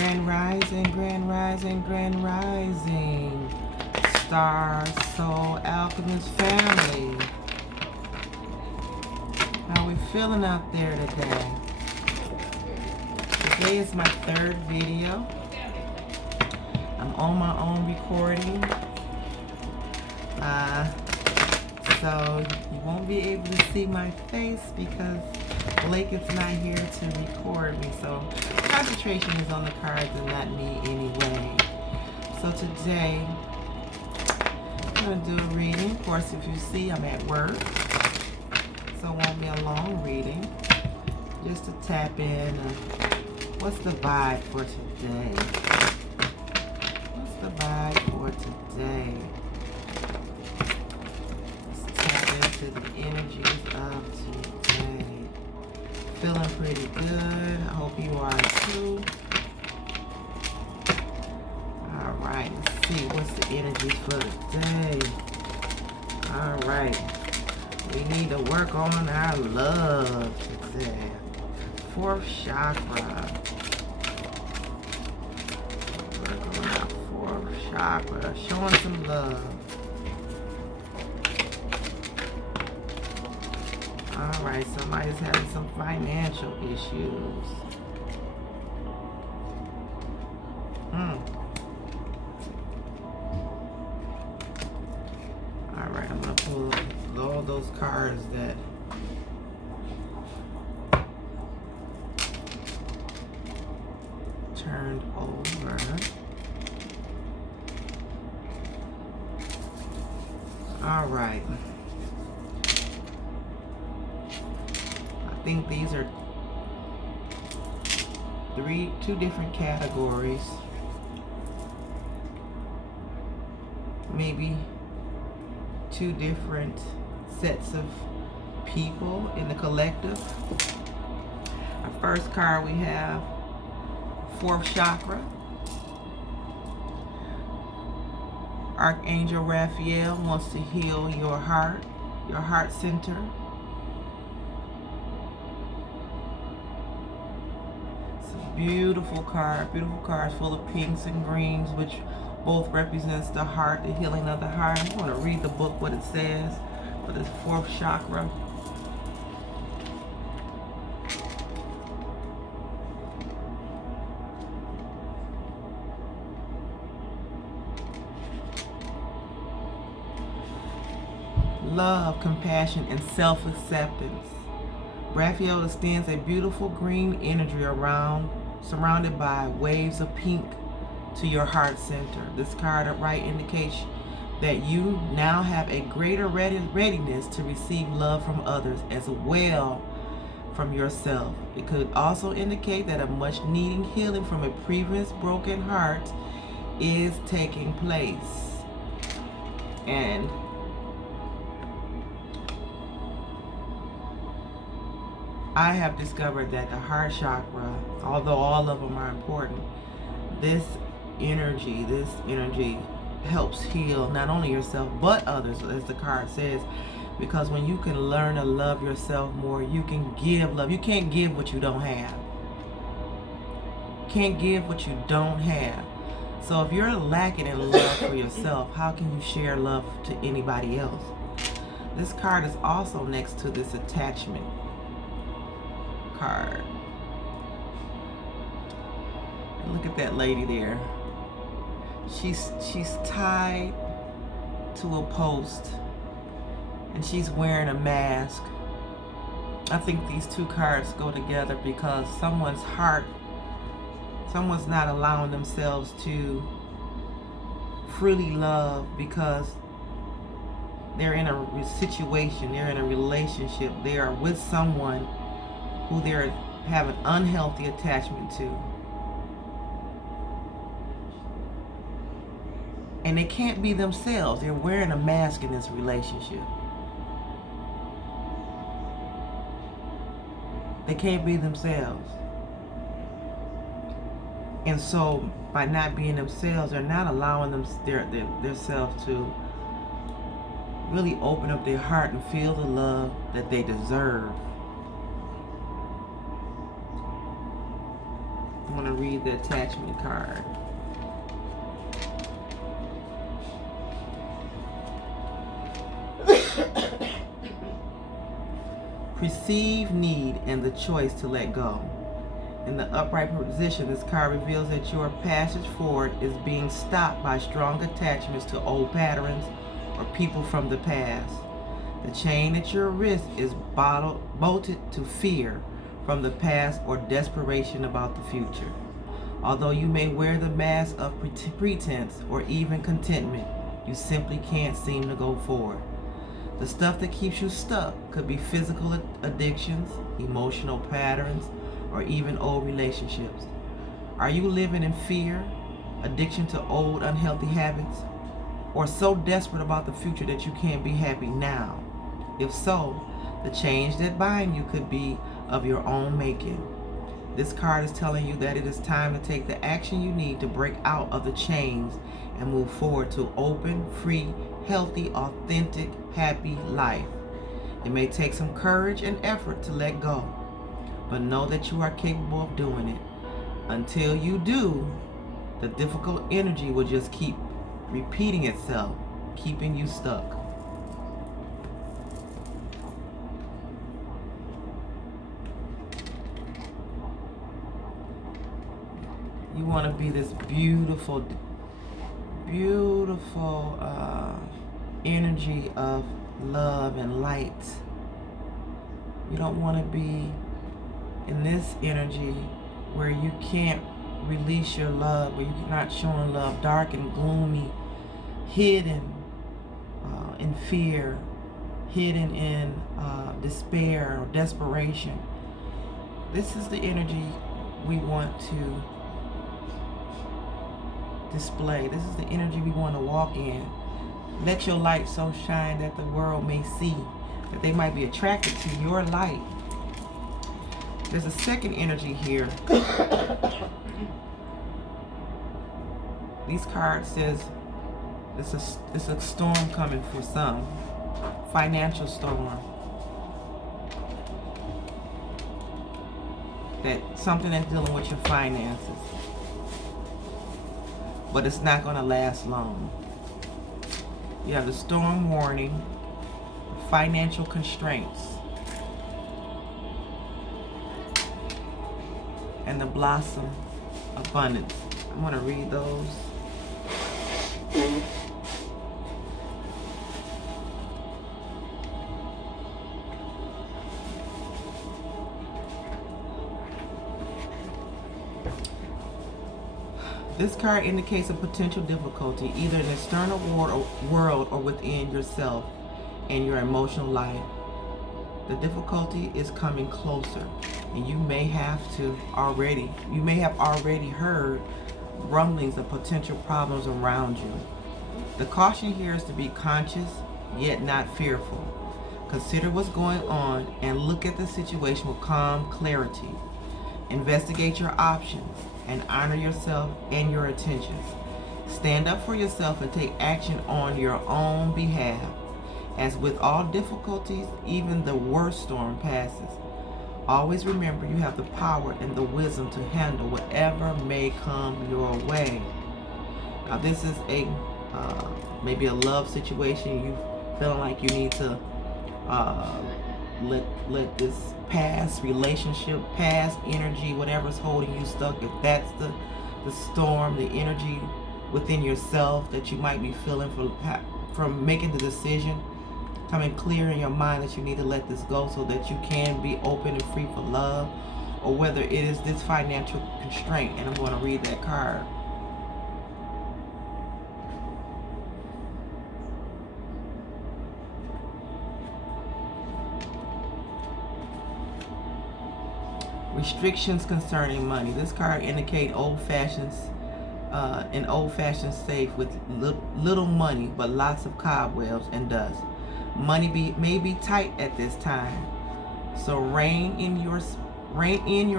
Grand rising, grand rising, grand rising. Star Soul Alchemist family. How we feeling out there today? Today is my third video. I'm on my own recording. So you won't be able to see my face because Blake is not here to record me. So concentration is on the cards and not me anyway. So today I'm going to do a reading. Of course, if you see, I'm at work. So it won't be a long reading. Just to tap in. What's the vibe for today? What's the vibe for today? To the energies of today. Feeling pretty good. I hope you are too. Alright, let's see what's the energies for today. Alright. We need to work on our love today. Fourth chakra. Work on our fourth chakra. Showing some love. Alright, somebody's having some financial issues. Alright, I'm going to pull all those cards that turned over. Alright. I think these are two different categories. Maybe two different sets of people in the collective. Our first card we have fourth chakra. Archangel Raphael wants to heal your heart center. Beautiful cards full of pinks and greens, which both represents the heart, the healing of the heart. I'm going to read the book, what it says for this fourth chakra. Love, compassion, and self-acceptance. Raphael extends a beautiful green energy surrounded by waves of pink to your heart center. This card upright indicates that you now have a greater readiness to receive love from others as well from yourself. It could also indicate that a much needed healing from a previous broken heart is taking place. And I have discovered that the heart chakra, although all of them are important, this energy helps heal not only yourself but others, as the card says, because when you can learn to love yourself more, you can give love. You can't give what you don't have. Can't give what you don't have. So if you're lacking in love for yourself, how can you share love to anybody else? This card is also next to this attachment card. And look at that lady there. She's tied to a post and she's wearing a mask. I think these two cards go together because someone's not allowing themselves to freely love because they're in a situation, they're in a relationship, they are with someone who they have an unhealthy attachment to. And they can't be themselves. They're wearing a mask in this relationship. They can't be themselves. And so by not being themselves, they're not allowing themselves to really open up their heart and feel the love that they deserve. I'm going to read the attachment card. Perceive need and the choice to let go. In the upright position, this card reveals that your passage forward is being stopped by strong attachments to old patterns or people from the past. The chain at your wrist is bolted to fear from the past or desperation about the future. Although you may wear the mask of pretense or even contentment, you simply can't seem to go forward. The stuff that keeps you stuck could be physical addictions, emotional patterns, or even old relationships. Are you living in fear, addiction to old unhealthy habits, or so desperate about the future that you can't be happy now? If so, the change that binds you could be of your own making. This card is telling you that it is time to take the action you need to break out of the chains and move forward to open, free, healthy, authentic, happy life. It may take some courage and effort to let go, but know that you are capable of doing it. Until you do, the difficult energy will just keep repeating itself, keeping you stuck. You want to be this beautiful, beautiful energy of love and light. You don't want to be in this energy where you can't release your love, where you're not showing love, dark and gloomy, hidden in fear, hidden in despair or desperation. This is the energy we want to display. This is the energy we want to walk in. Let your light so shine that the world may see, that they might be attracted to your light. There's a second energy here. These cards says it's a storm coming for some. Financial storm. That something that's dealing with your finances. But it's not going to last long. You have the storm warning, financial constraints, and the blossom abundance. I'm going to read those. This card indicates a potential difficulty, either in the external world or within yourself and your emotional life. The difficulty is coming closer, and you may have already heard rumblings of potential problems around you. The caution here is to be conscious, yet not fearful. Consider what's going on and look at the situation with calm clarity. Investigate your options and honor yourself and your intentions. Stand up for yourself and take action on your own behalf. As with all difficulties, even the worst storm passes. Always remember you have the power and the wisdom to handle whatever may come your way. Now this is maybe a love situation. You feeling like you need to let this past relationship, past energy, whatever's holding you stuck, if that's the storm, the energy within yourself that you might be feeling from making the decision, coming clear in your mind that you need to let this go so that you can be open and free for love, or whether it is this financial constraint. And I'm going to read that card. Restrictions concerning money. This card indicates an old-fashioned safe with little money but lots of cobwebs and dust. Money may be tight at this time, so rein in your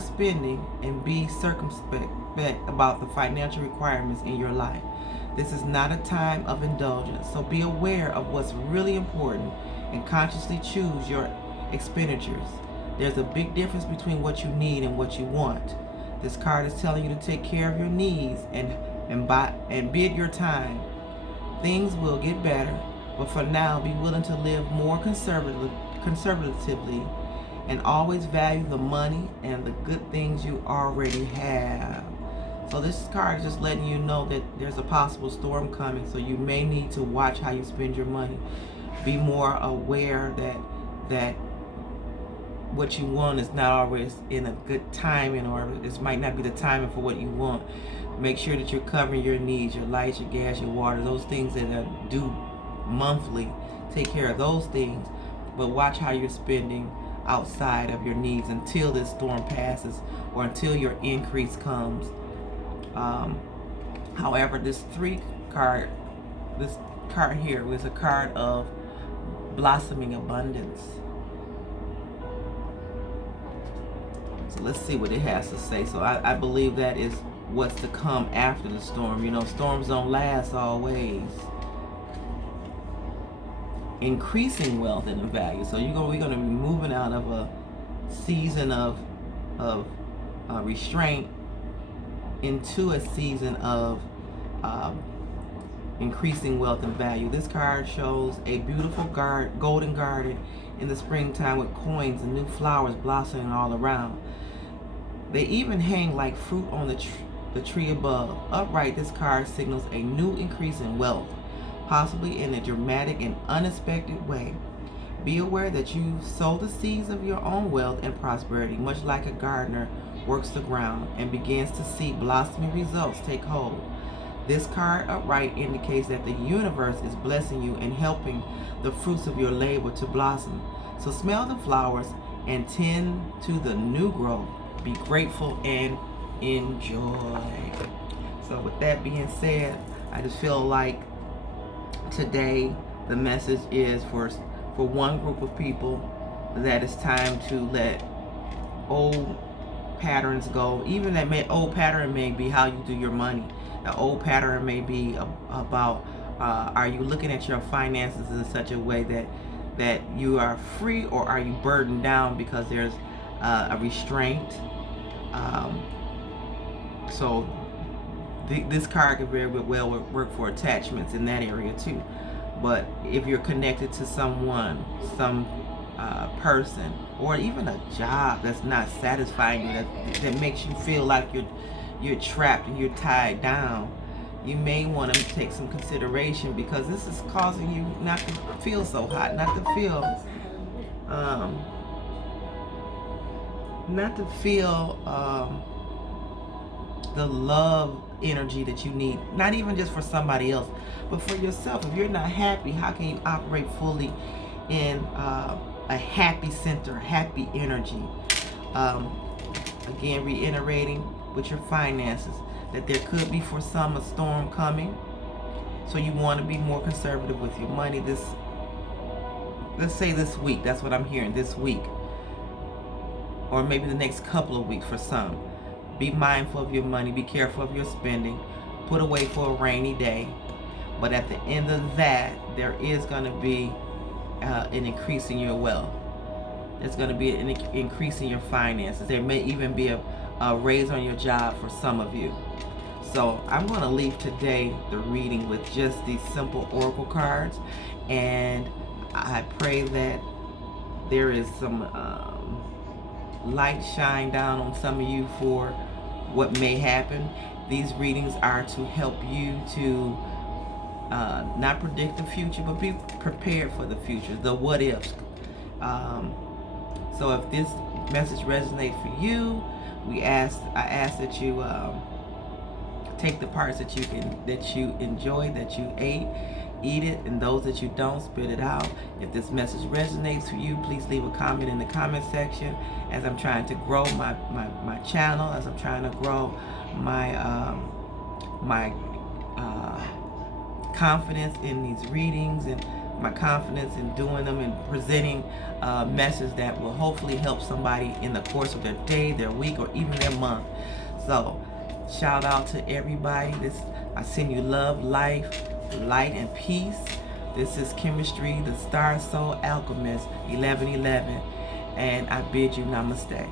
spending and be circumspect about the financial requirements in your life. This is not a time of indulgence, so be aware of what's really important and consciously choose your expenditures. There's a big difference between what you need and what you want. This card is telling you to take care of your needs and bid your time. Things will get better, but for now, be willing to live more conservatively and always value the money and the good things you already have. So this card is just letting you know that there's a possible storm coming, so you may need to watch how you spend your money. Be more aware that what you want is not always in a good timing, or this might not be the timing for what you want. Make sure that you're covering your needs, your lights, your gas, your water, those things that are due monthly. Take care of those things, but watch how you're spending outside of your needs until this storm passes or until your increase comes. However, this card here was a card of blossoming abundance. So let's see what it has to say. So I believe that is what's to come after the storm. You know, storms don't last always. Increasing wealth and value. So we're going to be moving out of a season of restraint into a season of increasing wealth and value. This card shows a beautiful golden garden in the springtime with coins and new flowers blossoming all around. They even hang like fruit on the tree above. Upright, this card signals a new increase in wealth, possibly in a dramatic and unexpected way. Be aware that you sow the seeds of your own wealth and prosperity, much like a gardener works the ground and begins to see blossoming results take hold. This card upright indicates that the universe is blessing you and helping the fruits of your labor to blossom. So smell the flowers and tend to the new growth. Be grateful and enjoy. So with that being said, I just feel like today the message is for one group of people that it's time to let old patterns go. Even that old pattern may be how you do your money. The old pattern may be about are you looking at your finances in such a way that you are free, or are you burdened down because there's a restraint? So this card could very well work for attachments in that area too. But if you're connected to someone, some person, or even a job that's not satisfying you, that makes you feel like you're trapped and you're tied down, you may want to take some consideration, because this is causing you not to feel so hot, not to feel the love energy that you need, not even just for somebody else, but for yourself. If you're not happy, how can you operate fully in a happy center, happy energy? Again, reiterating with your finances that there could be for some a storm coming, so you want to be more conservative with your money. Let's say this week, that's what I'm hearing, this week, or maybe the next couple of weeks for some. Be mindful of your money, be careful of your spending, put away for a rainy day. But at the end of that, there is going to be an increase in your wealth. There's going to be an increase in your finances. There may even be a raise on your job for some of you. So I'm going to leave today the reading with just these simple oracle cards, and I pray that there is some light shine down on some of you for what may happen. These readings are to help you to not predict the future, but be prepared for the future, the what ifs. So if this message resonates for you, I ask that you take the parts that you enjoy, that you eat it, and those that you don't, spit it out. If this message resonates for you, please leave a comment in the comment section. As I'm trying to grow my channel, as I'm trying to grow my confidence in these readings, and my confidence in doing them and presenting a message that will hopefully help somebody in the course of their day, their week, or even their month. So shout out to everybody. I send you love, life, light, and peace. This is Chemistry, the Star Soul Alchemist 1111, and I bid you namaste.